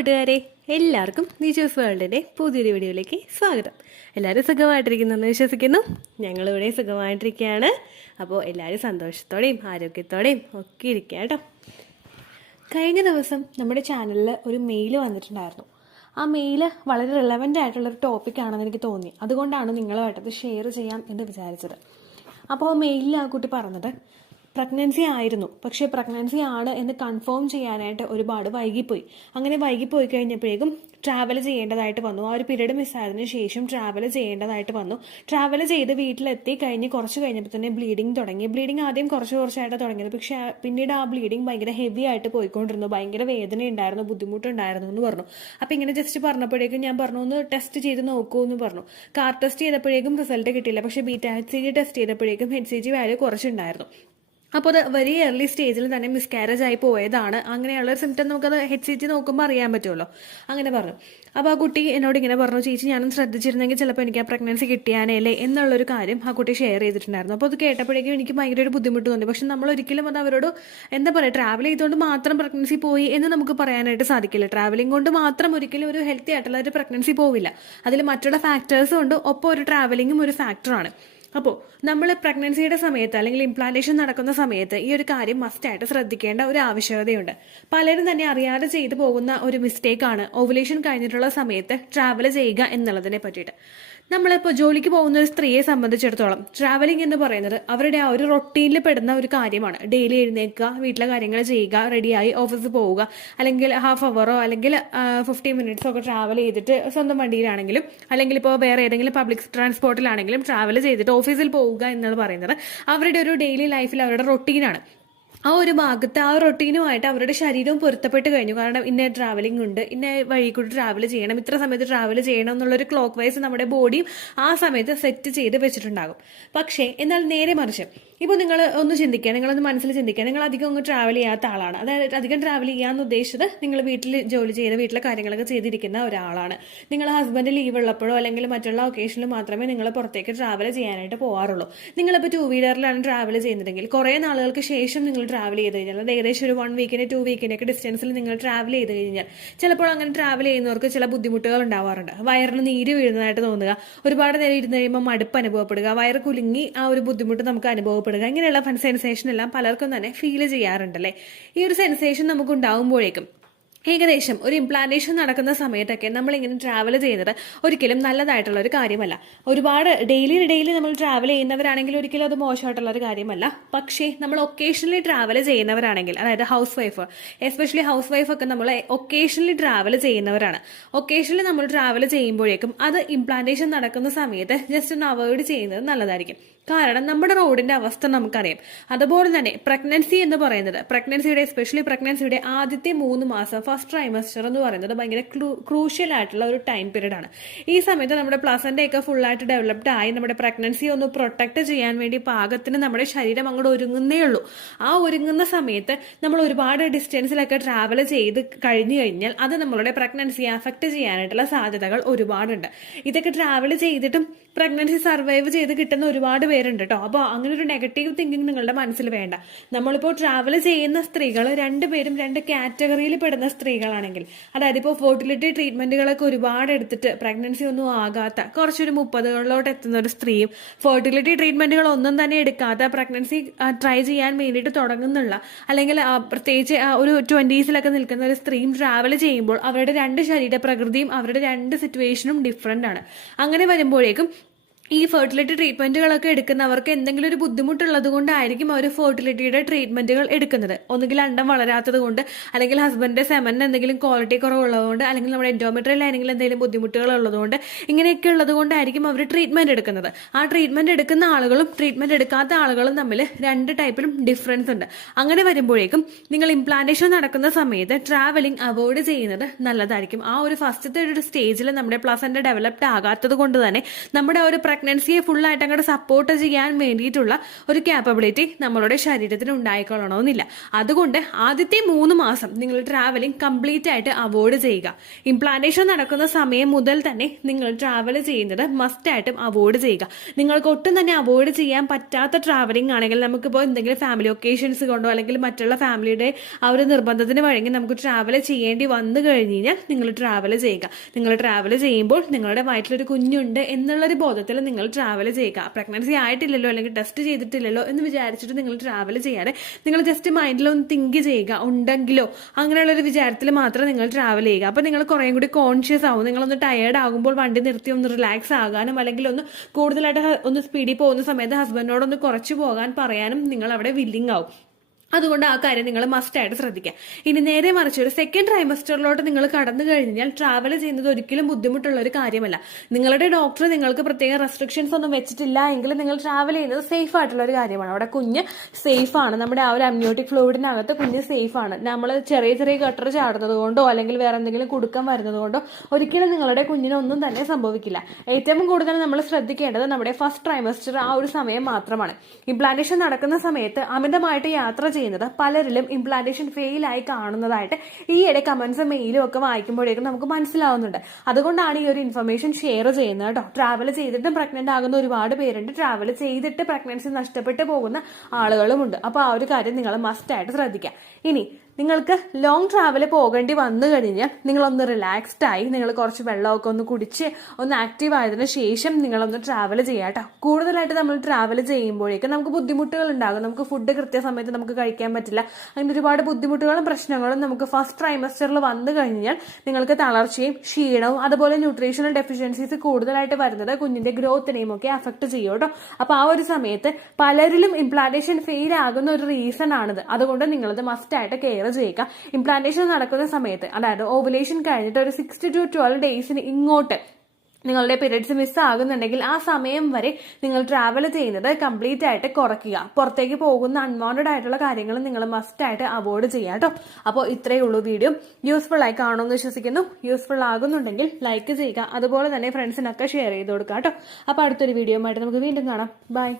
കൂട്ടുകാരെ, എല്ലാവർക്കും നീച്ചൂസ് വേൾഡിൻ്റെ പുതിയൊരു വീഡിയോയിലേക്ക് സ്വാഗതം. എല്ലാവരും സുഖമായിട്ടിരിക്കുന്നെന്ന് വിശ്വസിക്കുന്നു. ഞങ്ങളിവിടെ സുഖമായിട്ടിരിക്കുകയാണ്. അപ്പോൾ എല്ലാവരും സന്തോഷത്തോടെയും ആരോഗ്യത്തോടെയും ഒക്കെ ഇരിക്കുക കേട്ടോ. കഴിഞ്ഞ ദിവസം നമ്മുടെ ചാനലിൽ ഒരു മെയിൽ വന്നിട്ടുണ്ടായിരുന്നു. ആ മെയിൽ വളരെ റിലവൻ്റ് ആയിട്ടുള്ളൊരു ടോപ്പിക്കാണെന്ന് എനിക്ക് തോന്നി. അതുകൊണ്ടാണ് നിങ്ങളുമായിട്ടത് ഷെയർ ചെയ്യാം എന്ന് വിചാരിച്ചത്. അപ്പോൾ മെയിലിൽ ആ കുട്ടി പറഞ്ഞത് പ്രഗ്നൻസി ആയിരുന്നു, പക്ഷേ പ്രഗ്നൻസി ആണ് എന്ന് കൺഫേം ചെയ്യാനായിട്ട് ഒരുപാട് വൈകിപ്പോയി. അങ്ങനെ വൈകിപ്പോയി കഴിഞ്ഞപ്പോഴേക്കും ട്രാവൽ ചെയ്യേണ്ടതായിട്ട് വന്നു. ആ ഒരു പീരീഡ് മിസ്സായതിനു ശേഷം ട്രാവൽ ചെയ്യേണ്ടതായിട്ട് വന്നു. ട്രാവൽ ചെയ്ത് വീട്ടിലെത്തി കഴിഞ്ഞ് കുറച്ച് കഴിഞ്ഞപ്പോൾ തന്നെ ബ്ലീഡിങ് തുടങ്ങി. ബ്ലീഡിങ് ആദ്യം കുറച്ചായിട്ട് തുടങ്ങിയത്, പക്ഷേ പിന്നീട് ആ ബ്ലീഡിങ് ഭയങ്കര ഹെവി ആയിട്ട് പോയിക്കൊണ്ടിരുന്നു. ഭയങ്കര വേദന ഉണ്ടായിരുന്നു, ബുദ്ധിമുട്ടുണ്ടായിരുന്നു എന്ന് പറഞ്ഞു. അപ്പോൾ ഇങ്ങനെ ജസ്റ്റ് പറഞ്ഞപ്പോഴേക്കും ഞാൻ പറഞ്ഞു ഒന്ന് ടെസ്റ്റ് ചെയ്ത് നോക്കൂ എന്ന് പറഞ്ഞു. കാർ ടെസ്റ്റ് ചെയ്തപ്പോഴേക്കും റിസൾട്ട് കിട്ടിയില്ല, പക്ഷേ HCG ടെസ്റ്റ് ചെയ്തപ്പോഴേക്കും HCG വാല്യൂ കുറച്ചുണ്ടായിരുന്നു. അപ്പോൾ അത് വെരി ഏർലി സ്റ്റേജിൽ തന്നെ മിസ്കാരേജ് ആയി പോയതാണ്. അങ്ങനെയുള്ള ഒരു സിംറ്റം നമുക്കത് HCG നോക്കുമ്പോൾ അറിയാൻ പറ്റുമല്ലോ. അങ്ങനെ പറഞ്ഞു. അപ്പോൾ ആ കുട്ടി എന്നോട് ഇങ്ങനെ പറഞ്ഞു, ചേച്ചി ഞാനും ശ്രദ്ധിച്ചിരുന്നെങ്കിൽ ചിലപ്പോൾ എനിക്ക് ആ പ്രഗ്നൻസി കിട്ടിയാനല്ലേ എന്നുള്ളൊരു കാര്യം ആ കുട്ടി ഷെയർ ചെയ്തിട്ടുണ്ടായിരുന്നു. അപ്പോൾ അത് കേട്ടപ്പോഴേക്കും എനിക്ക് ഭയങ്കര ഒരു ബുദ്ധിമുട്ട് തോന്നി. പക്ഷെ നമ്മൾ ഒരിക്കലും അത് അവരോട് എന്താ പറയുക, ട്രാവൽ ചെയ്തുകൊണ്ട് മാത്രം പ്രഗ്നൻസി പോയി എന്ന് നമുക്ക് പറയാനായിട്ട് സാധിക്കില്ല. ട്രാവലിംഗ് കൊണ്ട് മാത്രം ഒരിക്കലും ഒരു ഹെൽത്തി ആയിട്ടുള്ള ഒരു പ്രഗ്നൻസി പോവില്ല. അതിൽ മറ്റുള്ള ഫാക്ടേഴ്സും ഉണ്ട്, ഒപ്പം ഒരു ട്രാവലിംഗും ഒരു ഫാക്ടറാണ്. അപ്പോൾ നമ്മൾ പ്രഗ്നൻസിയുടെ സമയത്ത് അല്ലെങ്കിൽ ഇംപ്ലാന്റേഷൻ നടക്കുന്ന സമയത്ത് ഈ ഒരു കാര്യം മസ്റ്റായിട്ട് ശ്രദ്ധിക്കേണ്ട ഒരു ആവശ്യകതയുണ്ട്. പലരും തന്നെ അറിയാതെ ചെയ്തു പോകുന്ന ഒരു മിസ്റ്റേക്കാണ് ഓവുലേഷൻ കഴിഞ്ഞിട്ടുള്ള സമയത്ത് ട്രാവൽ ചെയ്യുക എന്നുള്ളതിനെ പറ്റിയിട്ട്. നമ്മളിപ്പോൾ ജോലിക്ക് പോകുന്ന ഒരു സ്ത്രീയെ സംബന്ധിച്ചിടത്തോളം ട്രാവലിംഗ് എന്ന് പറയുന്നത് അവരുടെ ആ ഒരു റൊട്ടീനിൽ പെടുന്ന ഒരു കാര്യമാണ്. ഡെയിലി എഴുന്നേൽക്കുക, വീട്ടിലെ കാര്യങ്ങൾ ചെയ്യുക, റെഡിയായി ഓഫീസിൽ പോവുക, അല്ലെങ്കിൽ ഹാഫ് അവറോ അല്ലെങ്കിൽ 50 മിനിറ്റ്സോ ഒക്കെ ട്രാവൽ ചെയ്തിട്ട് സ്വന്തം വണ്ടിയിലാണെങ്കിലും അല്ലെങ്കിൽ ഇപ്പോൾ വേറെ ഏതെങ്കിലും പബ്ലിക് ട്രാൻസ്പോർട്ടിലാണെങ്കിലും ട്രാവൽ ചെയ്തിട്ട് ഓഫീസിൽ പോവുക എന്ന് പറയുന്നത് അവരുടെ ഒരു ഡെയിലി ലൈഫിൽ അവരുടെ റൊട്ടീനാണ്. ആ ഒരു ഭാഗത്ത് ആ റൊട്ടീനുമായിട്ട് അവരുടെ ശരീരവും പൊരുത്തപ്പെട്ട് കഴിഞ്ഞു. കാരണം ഇന്ന ട്രാവലിംഗ് ഉണ്ട്, ഇന്ന വഴി കൂടി ട്രാവൽ ചെയ്യണം, ഇത്ര സമയത്ത് ട്രാവൽ ചെയ്യണം എന്നുള്ളൊരു ക്ലോക്ക് വൈസ് നമ്മുടെ ബോഡിയും ആ സമയത്ത് സെറ്റ് ചെയ്ത് വെച്ചിട്ടുണ്ടാകും. പക്ഷേ എന്നാൽ നേരെ മറിച്ച് ഇപ്പോൾ നിങ്ങൾ ഒന്ന് ചിന്തിക്കുക, നിങ്ങളൊന്ന് മനസ്സിൽ ചിന്തിക്കുക, നിങ്ങൾ അധികം ഒന്നും ട്രാവൽ ചെയ്യാത്ത ആളാണ്. അതായത് അധികം ട്രാവൽ ചെയ്യാന്ന് ഉദ്ദേശിച്ചത് നിങ്ങൾ വീട്ടിൽ ജോലി ചെയ്ത് വീട്ടിലെ കാര്യങ്ങളൊക്കെ ചെയ്തിരിക്കുന്ന ഒരാളാണ്. നിങ്ങൾ ഹസ്ബൻഡ് ലീവ് ഉള്ളപ്പോഴോ അല്ലെങ്കിൽ മറ്റുള്ള ഒക്കേഷനിൽ മാത്രമേ നിങ്ങൾ പുറത്തേക്ക് ട്രാവൽ ചെയ്യാനായിട്ട് പോകാറുള്ളൂ. നിങ്ങളിപ്പോൾ 2 വീലറിലാണ് ട്രാവൽ ചെയ്യുന്നതെങ്കിൽ കുറേ നാളുകൾക്ക് ശേഷം നിങ്ങൾ ട്രാവൽ ചെയ്ത് കഴിഞ്ഞാൽ, അത് ഏകദേശം ഒരു 1 വീക്കിന് 2 വീക്കിനൊക്കെ ഡിസ്റ്റൻസിൽ നിങ്ങൾ ട്രാവൽ ചെയ്ത് കഴിഞ്ഞാൽ ചിലപ്പോൾ അങ്ങനെ ട്രാവൽ ചെയ്യുന്നവർക്ക് ചില ബുദ്ധിമുട്ടുകൾ ഉണ്ടാവാറുണ്ട്. വയറിന് നീര് വീഴുന്നതായിട്ട് തോന്നുക, ഒരുപാട് നേരം ഇരുന്ന് കഴിയുമ്പോൾ മടുപ്പ് അനുഭവപ്പെടുക, വയറ് കുലുങ്ങി ആ ഒരു ബുദ്ധിമുട്ട് നമുക്ക് അനുഭവപ്പെടുക, ഇങ്ങനെയുള്ള സെൻസേഷൻ എല്ലാം പലർക്കും തന്നെ ഫീൽ ചെയ്യാറുണ്ടല്ലേ. ഈ ഒരു സെൻസേഷൻ നമുക്ക് ഉണ്ടാവുമ്പോഴേക്കും ഏകദേശം ഒരു ഇംപ്ലാന്റേഷൻ നടക്കുന്ന സമയത്തൊക്കെ നമ്മളിങ്ങനെ ട്രാവൽ ചെയ്യുന്നത് ഒരിക്കലും നല്ലതായിട്ടുള്ള ഒരു കാര്യമല്ല. ഒരുപാട് ഡെയിലി നമ്മൾ ട്രാവൽ ചെയ്യുന്നവരാണെങ്കിൽ ഒരിക്കലും അത് മോശമായിട്ടുള്ള ഒരു കാര്യമല്ല. പക്ഷേ നമ്മൾ ഒക്കേഷണലി ട്രാവൽ ചെയ്യുന്നവരാണെങ്കിൽ, അതായത് house wife, especially house wife ഒക്കെ നമ്മൾ ഒക്കേഷണലി ട്രാവൽ ചെയ്യുന്നവരാണ്. ഒക്കേഷണലി നമ്മൾ ട്രാവൽ ചെയ്യുമ്പോഴേക്കും അത് ഇംപ്ലാന്റേഷൻ നടക്കുന്ന സമയത്ത് ജസ്റ്റ് ഒന്ന് അവോയ്ഡ് ചെയ്യുന്നത് നല്ലതായിരിക്കും. കാരണം നമ്മുടെ റോഡിന്റെ അവസ്ഥ നമുക്കറിയാം. അതുപോലെ തന്നെ പ്രഗ്നൻസി എന്ന് പറയുന്നത്, എസ്പെഷ്യലി പ്രഗ്നൻസിയുടെ ആദ്യത്തെ 3 മാസം, ഫസ്റ്റ് ട്രൈമസ്റ്റർ എന്ന് പറയുന്നത് ഭയങ്കര ക്രൂഷ്യൽ ആയിട്ടുള്ള ഒരു ടൈം പീരീഡ് ആണ്. ഈ സമയത്ത് നമ്മുടെ പ്ലസന്റ് ഒക്കെ ഫുള്ളായിട്ട് ഡെവലപ്ഡ് ആയി നമ്മുടെ പ്രഗ്നൻസി ഒന്ന് പ്രൊട്ടക്ട് ചെയ്യാൻ വേണ്ടി പാകത്തിന് നമ്മുടെ ശരീരം അങ്ങോട്ട് ഒരുങ്ങുന്നേ ഉള്ളൂ. ആ ഒരുങ്ങുന്ന സമയത്ത് നമ്മൾ ഒരുപാട് ഡിസ്റ്റൻസിലൊക്കെ ട്രാവൽ ചെയ്ത് കഴിഞ്ഞു കഴിഞ്ഞാൽ അത് നമ്മളുടെ പ്രഗ്നൻസിയെ അഫക്ട് ചെയ്യാനായിട്ടുള്ള സാധ്യതകൾ ഒരുപാടുണ്ട്. ഇതൊക്കെ ട്രാവൽ ചെയ്തിട്ടും പ്രഗ്നൻസി സർവൈവ് ചെയ്ത് കിട്ടുന്ന ഒരുപാട് പേരുണ്ട് കേട്ടോ. അപ്പോൾ അങ്ങനെ ഒരു നെഗറ്റീവ് തിങ്കിങ് നിങ്ങളുടെ മനസ്സിൽ വേണ്ട. നമ്മളിപ്പോൾ ട്രാവൽ ചെയ്യുന്ന സ്ത്രീകൾ 2 പേരും 2 കാറ്റഗറിയിൽ പെടുന്ന സ്ത്രീകളാണെങ്കിൽ, അതായത് ഇപ്പോൾ ഫെർട്ടിലിറ്റി ട്രീറ്റ്മെന്റുകളൊക്കെ ഒരുപാട് എടുത്തിട്ട് പ്രഗ്നൻസി ഒന്നും ആകാത്ത കുറച്ചൊരു 30കളിലോട്ട് എത്തുന്ന ഒരു സ്ത്രീയും ഫെർട്ടിലിറ്റി ട്രീറ്റ്മെന്റുകൾ ഒന്നും തന്നെ എടുക്കാത്ത പ്രഗ്നൻസി ട്രൈ ചെയ്യാൻ വേണ്ടിയിട്ട് തുടങ്ങുന്നുള്ള, അല്ലെങ്കിൽ പ്രത്യേകിച്ച് ഒരു 20സിലൊക്കെ നിൽക്കുന്ന ഒരു സ്ത്രീയും ട്രാവൽ ചെയ്യുമ്പോൾ അവരുടെ 2 ശരീരപ്രകൃതിയും അവരുടെ 2 സിറ്റുവേഷനും ഡിഫറെന്റ് ആണ്. അങ്ങനെ വരുമ്പോഴേക്കും ഈ ഫെർട്ടിലിറ്റി ട്രീറ്റ്മെന്റുകളൊക്കെ എടുക്കുന്നവർക്ക് എന്തെങ്കിലും ഒരു ബുദ്ധിമുട്ടുള്ളത് കൊണ്ടായിരിക്കും അവർ ഫെർട്ടിലിറ്റിയുടെ ട്രീറ്റ്മെന്റുകൾ എടുക്കുന്നത്. ഒന്നുകിൽ അണ്ടം വളരാത്തത് കൊണ്ട്, അല്ലെങ്കിൽ ഹസ്ബൻഡിന്റെ സെമനിന് എന്തെങ്കിലും ക്വാളിറ്റി കുറവുള്ളതുകൊണ്ട്, അല്ലെങ്കിൽ നമ്മുടെ എൻഡോമെട്രിയൽ ആണെങ്കിൽ എന്തെങ്കിലും ബുദ്ധിമുട്ടുകൾ ഉള്ളതുകൊണ്ട്, ഇങ്ങനെയൊക്കെ ഉള്ളത് കൊണ്ടായിരിക്കും അവർ ട്രീറ്റ്മെന്റ് എടുക്കുന്നത്. ആ ട്രീറ്റ്മെന്റ് എടുക്കുന്ന ആളുകളും ട്രീറ്റ്മെന്റ് എടുക്കാത്ത ആളുകളും തമ്മിൽ 2 ടൈപ്പിലും ഡിഫറൻസ് ഉണ്ട്. അങ്ങനെ വരുമ്പോഴേക്കും നിങ്ങൾ ഇംപ്ലാന്റേഷൻ നടക്കുന്ന സമയത്ത് ട്രാവലിംഗ് അവോയ്ഡ് ചെയ്യുന്നത് നല്ലതായിരിക്കും. ആ ഒരു ഫസ്റ്റത്തെ ഒരു സ്റ്റേജിൽ നമ്മുടെ പ്ലസന്റ് ഡെവലപ്ഡ് ആകാത്തത് കൊണ്ട് തന്നെ നമ്മുടെ ഒരു പ്രഗ്നൻസിയെ ഫുള്ളായിട്ട് അങ്ങോട്ട് സപ്പോർട്ട് ചെയ്യാൻ വേണ്ടിയിട്ടുള്ള ഒരു ക്യാപ്പബിലിറ്റി നമ്മളുടെ ശരീരത്തിന് ഉണ്ടായിക്കൊള്ളണമെന്നില്ല. അതുകൊണ്ട് ആദ്യത്തെ 3 മാസം നിങ്ങൾ ട്രാവലിംഗ് കംപ്ലീറ്റ് ആയിട്ട് അവോയ്ഡ് ചെയ്യുക. ഇംപ്ലാന്റേഷൻ നടക്കുന്ന സമയം മുതൽ തന്നെ നിങ്ങൾ ട്രാവൽ ചെയ്യുന്നത് മസ്റ്റായിട്ടും അവോയ്ഡ് ചെയ്യുക. നിങ്ങൾക്ക് ഒട്ടും തന്നെ അവോയ്ഡ് ചെയ്യാൻ പറ്റാത്ത ട്രാവലിംഗ് ആണെങ്കിൽ, നമുക്കിപ്പോൾ എന്തെങ്കിലും ഫാമിലി ഒക്കേഷൻസ് കൊണ്ടോ അല്ലെങ്കിൽ മറ്റുള്ള ഫാമിലിയുടെ ആ ഒരു നിർബന്ധത്തിന് വഴങ്ങി നമുക്ക് ട്രാവൽ ചെയ്യേണ്ടി വന്നു കഴിഞ്ഞ് കഴിഞ്ഞാൽ നിങ്ങൾ ട്രാവൽ ചെയ്യുക. നിങ്ങൾ ട്രാവൽ ചെയ്യുമ്പോൾ നിങ്ങളുടെ വയറ്റിലൊരു കുഞ്ഞുണ്ട് എന്നുള്ളൊരു ബോധത്തിൽ നിങ്ങൾ ട്രാവൽ ചെയ്യുക. പ്രഗ്നൻസി ആയിട്ടില്ലല്ലോ അല്ലെങ്കിൽ ടെസ്റ്റ് ചെയ്തിട്ടില്ലല്ലോ എന്ന് വിചാരിച്ചിട്ട് നിങ്ങൾ ട്രാവൽ ചെയ്യാതെ നിങ്ങൾ ജസ്റ്റ് മൈൻഡിലൊന്ന് തിങ്ക് ചെയ്യുക, ഉണ്ടെങ്കിലോ അങ്ങനെയുള്ളൊരു വിചാരത്തിൽ മാത്രം നിങ്ങൾ ട്രാവൽ ചെയ്യുക. അപ്പോൾ നിങ്ങൾ കുറേയും കൂടി കോൺഷ്യസ് ആവും. നിങ്ങളൊന്ന് ടയേർഡ് ആകുമ്പോൾ വണ്ടി നിർത്തി ഒന്ന് റിലാക്സ് ആകാനും അല്ലെങ്കിൽ ഒന്ന് കൂടുതലായിട്ട് ഒന്ന് സ്പീഡിൽ പോകുന്ന സമയത്ത് ഹസ്ബൻഡിനോടൊന്ന് കുറച്ച് പോകാൻ പറയാനും നിങ്ങൾ അവിടെ വില്ലിങ് ആവും. അതുകൊണ്ട് ആ കാര്യം നിങ്ങൾ മസ്റ്റായിട്ട് ശ്രദ്ധിക്കുക. ഇനി നേരെ മറിച്ച് ഒരു സെക്കൻഡ് ട്രൈമസ്റ്ററിലോട്ട് നിങ്ങൾ കടന്നു കഴിഞ്ഞാൽ ട്രാവൽ ചെയ്യുന്നത് ഒരിക്കലും ബുദ്ധിമുട്ടുള്ള ഒരു കാര്യമല്ല. നിങ്ങളുടെ ഡോക്ടർ നിങ്ങൾക്ക് പ്രത്യേക റെസ്ട്രിക്ഷൻസ് ഒന്നും വെച്ചിട്ടില്ല എങ്കിൽ നിങ്ങൾ ട്രാവൽ ചെയ്യുന്നത് സേഫ് ആയിട്ടുള്ള ഒരു കാര്യമാണ്. അവിടെ കുഞ്ഞ് സേഫ് ആണ്. നമ്മുടെ ആ ഒരു അമ്നിയോട്ടിക് ഫ്ലൂയിഡിനകത്ത് കുഞ്ഞ് സേഫ് ആണ്. നമ്മൾ ചെറിയ ചെറിയ ഗട്ടർ ചാടുന്നത് കൊണ്ടോ അല്ലെങ്കിൽ വേറെ എന്തെങ്കിലും കുടുക്കം വരുന്നത് കൊണ്ടോ ഒരിക്കലും നിങ്ങളുടെ കുഞ്ഞിനൊന്നും തന്നെ സംഭവിക്കില്ല. ഏറ്റവും കൂടുതൽ നമ്മൾ ശ്രദ്ധിക്കേണ്ടത് നമ്മുടെ ഫസ്റ്റ് ട്രൈമസ്റ്റർ ആ ഒരു സമയം മാത്രമാണ്. ഇംപ്ലാന്റേഷൻ നടക്കുന്ന സമയത്ത് അമിതമായിട്ട് യാത്ര ചെയ്യുന്നത് പലരിലും ഇംപ്ലാന്റേഷൻ ഫെയിൽ ആയി കാണുന്നതായിട്ട് ഈയിടെ കമന്റ്സും മെയിലും ഒക്കെ വായിക്കുമ്പോഴേക്കും നമുക്ക് മനസ്സിലാവുന്നുണ്ട്. അതുകൊണ്ടാണ് ഈ ഒരു ഇൻഫർമേഷൻ ഷെയർ ചെയ്യുന്നത് കേട്ടോ. ട്രാവൽ ചെയ്തിട്ടും പ്രഗ്നന്റ് ആകുന്ന ഒരുപാട് പേരുണ്ട്. ട്രാവൽ ചെയ്തിട്ട് പ്രഗ്നൻസി നഷ്ടപ്പെട്ടു പോകുന്ന ആളുകളുമുണ്ട്. അപ്പോൾ ആ ഒരു കാര്യം നിങ്ങൾ മസ്റ്റ് ആയിട്ട് ശ്രദ്ധിക്കുക. ഇനി നിങ്ങൾക്ക് ലോങ് ട്രാവൽ പോകേണ്ടി വന്നു കഴിഞ്ഞാൽ നിങ്ങളൊന്ന് റിലാക്സ്ഡ് ആയി നിങ്ങൾ കുറച്ച് വെള്ളമൊക്കെ ഒന്ന് കുടിച്ച് ഒന്ന് ആക്റ്റീവ് ആയതിനു ശേഷം നിങ്ങളൊന്ന് ട്രാവൽ ചെയ്യാം കേട്ടോ. കൂടുതലായിട്ട് നമ്മൾ ട്രാവൽ ചെയ്യുമ്പോഴേക്കും നമുക്ക് ബുദ്ധിമുട്ടുകൾ ഉണ്ടാകും. നമുക്ക് ഫുഡ് കൃത്യസമയത്ത് നമുക്ക് കഴിക്കാൻ പറ്റില്ല. അങ്ങനെ ഒരുപാട് ബുദ്ധിമുട്ടുകളും പ്രശ്നങ്ങളും നമുക്ക് ഫസ്റ്റ് ട്രൈമസ്റ്ററിൽ വന്നു കഴിഞ്ഞാൽ നിങ്ങൾക്ക് തളർച്ചയും ക്ഷീണവും അതുപോലെ ന്യൂട്രീഷണൽ ഡെഫിഷ്യൻസീസ് കൂടുതലായിട്ട് വരുന്നത് കുഞ്ഞിന്റെ ഗ്രോത്തിനെയും ഒക്കെ അഫക്ട് ചെയ്യും കേട്ടോ. അപ്പൊ ആ ഒരു സമയത്ത് പലരിലും ഇംപ്ലാന്റേഷൻ ഫെയിൽ ആകുന്ന ഒരു റീസൺ ആണിത്. അതുകൊണ്ട് നിങ്ങളത് മസ്റ്റായിട്ട് കെയർ ചെയ്യുക. ഇംപ്ലാന്റേഷൻ നടക്കുന്ന സമയത്ത്, അതായത് ഓവുലേഷൻ കഴിഞ്ഞിട്ട് ഒരു 6 to 12 ഡേയ്സിന് ഇങ്ങോട്ട് നിങ്ങളുടെ പീരിയഡ്സ് മിസ് ആകുന്നുണ്ടെങ്കിൽ ആ സമയം വരെ നിങ്ങൾ ട്രാവൽ ചെയ്യുന്നത് കംപ്ലീറ്റ് ആയിട്ട് കുറയ്ക്കുക. പുറത്തേക്ക് പോകുന്ന അൺവാണ്ടഡ് ആയിട്ടുള്ള കാര്യങ്ങൾ നിങ്ങൾ മസ്റ്റ് ആയിട്ട് അവോയ്ഡ് ചെയ്യുക കേട്ടോ. അപ്പോൾ ഇത്രയേ ഉള്ളൂ വീഡിയോ. യൂസ്ഫുൾ ആയി കാണുമെന്ന് വിശ്വസിക്കുന്നു. യൂസ്ഫുൾ ആകുന്നുണ്ടെങ്കിൽ ലൈക്ക് ചെയ്യുക. അതുപോലെ തന്നെ ഫ്രണ്ട്സിനൊക്കെ ഷെയർ ചെയ്ത് കൊടുക്കുക കേട്ടോ. അപ്പോൾ അടുത്തൊരു വീഡിയോ ആയിട്ട് നമുക്ക് വീണ്ടും കാണാം. ബൈ.